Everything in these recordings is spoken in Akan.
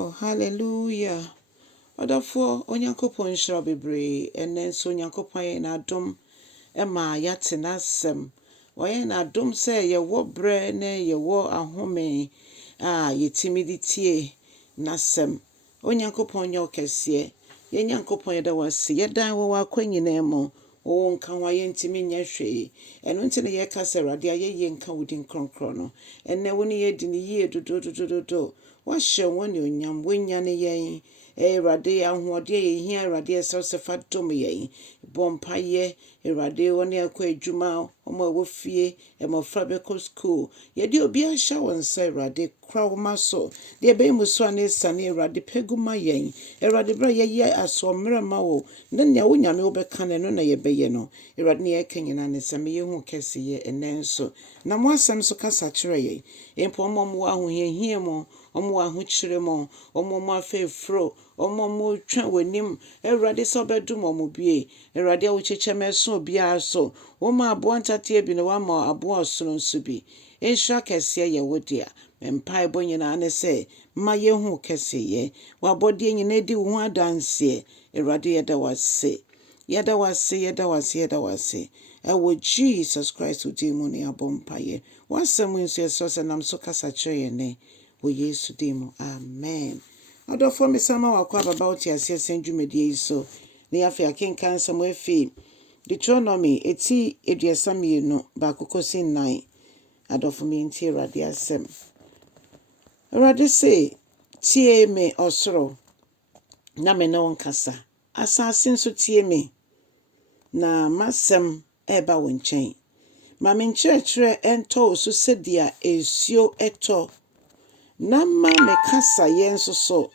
Oh, hallelujah. Odafo Onyankopɔn nhyira bebree ene nso Onyankopɔn yɛ n'adom ma yɛate n'asɛm. Wɔyɛ n'adom sɛ yɛwɔ brɛ ne yɛwɔ ahome a yɛtimi de tie n'asɛm. Onyankopɔn nyɛ ɔkɛseɛ. Yɛn Nyankopɔn yɛda wo ase. Yɛdan wo akwa nyinaa mu. Wo nka wa yɛntimi nyɛ hwee. Ɛno nti na yɛka sɛ Awurade ayɛyɛ nka wo din kronkron no. Ɛnnɛ wo ne yɛdi ne yie dododododo. Wahyɛ wo ne onyam wonya ne yɛn. Awurade ahoɔden yɛhia Awurade ɛsɛ sɛ fa dom yɛn. Bɔ mpaeɛ Awurade wo ne akɔ adwuma ɔmo a wɔ fie mmɔfra bɛkɔ school. Yɛde obi ahyɛ wo nsa Awurade kora wo ma so. Deɛ bɛyi mu so ane sane Awurade pɛgu ma yɛn. Awurade bra yɛyɛ asɔmmerɛ ma wo. Na nea wo nyame wo bɛka ne no na yɛbɛyɛ no. Awurade ne yɛka nyina ne sɛ meyɛ hu kɛseyɛ ɛnɛ nso. Na mo asɛm so kasa kyerɛ yɛn. Mpo ɔmo mo ahohiahia mo, ɔmo ahokyere mo, ɔmo mo afefro, ɔmo mo twa w'anim. Awurade sɛ ɔbɛdom ɔmo bie. Awurade a wo kyekyɛm ɛso obiara so. Wo ma aboa ntateɛ bi na wama aboa ɔsoro nso bi. Nhyira kɛseɛ yɛ wo dea. Mpaebɔ nyinaa ne sɛ ma yɛhu kɛseyɛ. Wabɔdeɛ nyinaa di wo ho adanseɛ. Awurade yɛda wo ase. Yɛda wo ase, yɛda wo ase, yɛda wo ase. Ɛwɔ Jesus Christ din mu ne abɔ mpaeɛ. Wasɛm nso ɛsɛ sɛ nam so kasa kyerɛ yɛn ne. Wɔ Yesu din mu. Amen. Adɔfoɔ mesama wakɔ ababa wo te aseɛ sɛn dwumadie yi so. Ne yɛafei akenkan nsɛm afi Deuteronomy eti 32 baako kɔsi 9. Adɔfo mentie Awurade asɛm. Awurade se tie me ɔsoro na me ne wo nkasa. Asase nso tie me na masɛm ɛba wo nkyɛn. Ma me nkyerɛkyerɛ ɛntɔ wo so sɛdeɛ esuo ɛtɔ. Na ma me kasa yɛn nso so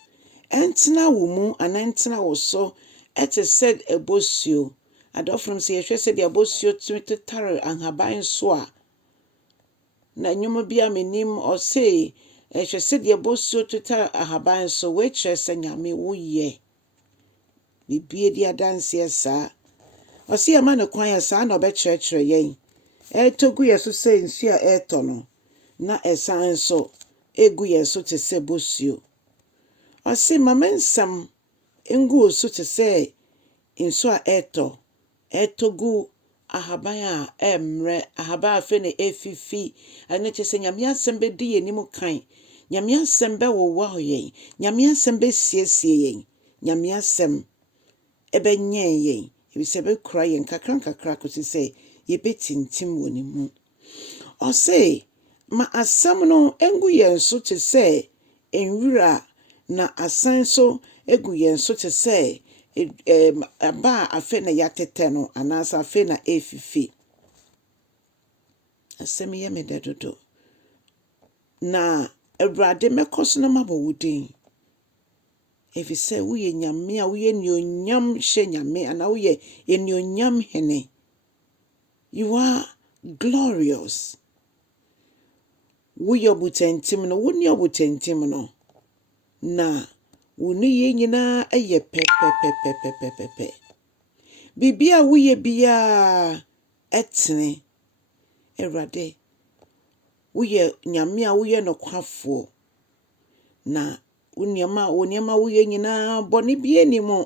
ɛntena wo mu ana ɛntena wo so ɛte sɛ ɛbɔsuo. Adɔfo sɛ yɛhwɛ sɛdeɛ ɛbɔsuo tetare ahaban so a na nnwom bi a menim ɔse ɛhwɛ sɛdeɛ ɛbɔsuo tetare ahaban so wɔakyerɛ sɛ Nyame woyɛ. Bibie di adanseɛ saa. Ɔse yɛma ne kwan yɛ saa na ɔbɛkyerɛkyerɛ yɛn. Ɛtɔ gu yɛ so sɛ nsuo a ɛtɔ no na ɛsan so egu yɛ so te sɛ bɔsuo. Ɔse ma me nsɛm ngu so te sɛ nsuo a ɛtɔ gu ahaban a ɛmmerɛ ahaban afei na efifi. Ɛno kyerɛ sɛ Nyame asɛm bɛdi yɛn nim kan. Nyame asɛm bɛwowa yɛn. Nyame asɛm bɛsiesie yɛn. Nyame asɛm ɛbɛnyɛn yɛn. Ebi sɛ bɛkura yɛn kakra kɔsi sɛ yɛbɛtintim wɔ ne mu. Ɔse ma asɛm no ngu yɛn so te sɛ nwura na asan so egu yɛn so te sɛ aba a afei na yɛatetɛ no anaasɛ afei na efifi. Asɛm yɛ me dɛ dodo. Na Awurade mɛkɔ so na mabɔ wo din. Efi sɛ woyɛ Nyame a woyɛ Anuonyam hyɛ Nyame ana woyɛ Anuonyam hene. You are glorious. Woyɛ ɔbotantim no, wonni ɔbotantim no. Na wo ne yɛ nyinaa ɛyɛ pɛpɛpɛpɛpɛpɛpɛ. Bibia woyɛ biya ɛtene. Awurade woyɛ Nyame a woyɛ nokwafoɔ. Na wo nneɛma woyɛ nyinaa bɔne bi ani mu.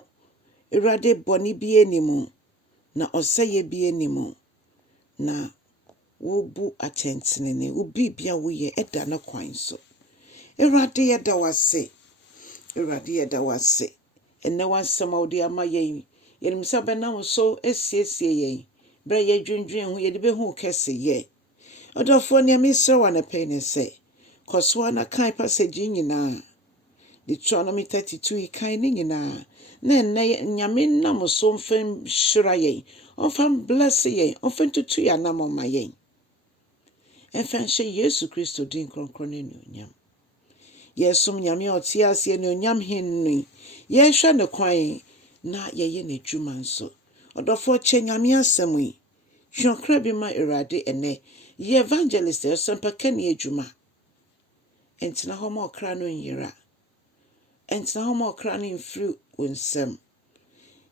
Awurade bɔne bi ani mu. Na ɔsɛeɛ bi ani mu. Na wobu atɛntenene wo bibia woyɛ ɛda ne kwan so. Awurade yɛda wo ase. Awurade yɛda wo ase. Ɛnnɛ wansɛm a wode ama yɛn. Yɛnim sɛ bɛnam so esiesie yɛn. Bra yɛdwendwen ho yɛde bɛhu kɛseyɛ. Ɔdɔfoɔ nea mesrɛ wo anapɛ ne sɛ kɔ so na kan passages nyinaa. Deuteronomy 32 kan ne nyinaa. Na ɛnnɛ Nyame nam so mfa hyira yɛn. Ɔmfa bless yɛn. Ɔmfa tutu yɛn anam ɔma yɛn. Ɛmfa nhyɛ Yesu Kristo din kronkron ne Anuonyam. Yeresom Nyame a ɔte ase Anuonyam henni. Yɛhwɛ ne kwan na yɛyɛ n'adwuma nso. Ɔdɔfoɔ kyɛ Nyame asɛm yi. Hwɛkra bi ma Awurade ɛnnɛ. Yɛ evangelist ɛsɛmpaka ne adwuma. Ɛntena hɔ ma ɔkra no nyera. Ɛntena hɔ ma ɔkra no mfiri wo nsɛm.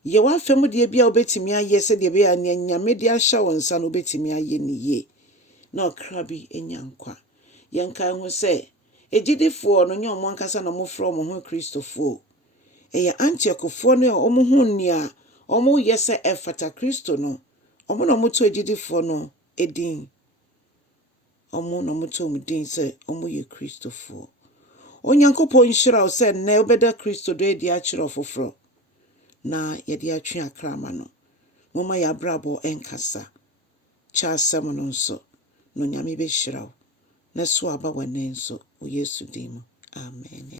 Yɛ w'afɛm deɛ bi a wobɛtumi ayɛ sɛdeɛ bɛyɛ nea Nyame de ahyɛ wo nsa no wobɛtumi ayɛ ne yie. Na ɔkra bi enya nkwa. Yɛnka ho sɛ Ejidifoɔ no nye ɔmo ankasa na ɔmo frɛ ɔmo ho Kristofoɔ. Ɛyɛ Antiochfoɔ no a ɔmo ho nea ɔmo yɛ sɛ ɛfata Kristo no. Ɔmo na ɔmo to ejidifoɔ no edin. Ɔmo na ɔmo to ɔmo din sɛ ɔmo yɛ Kristofoɔ. Onyankopɔn nhyira wo sɛ nnɛ wobɛda Kristo do adi akyerɛ ɔfoforɔ. Na yɛde atwe akrama no. Moma yɛ abrabɔ ɛnkasa. Kyɛ asɛm no nso. No Nyame bɛhyira wo. Na so aba w'anan nso. O Yesu din mu. Amen.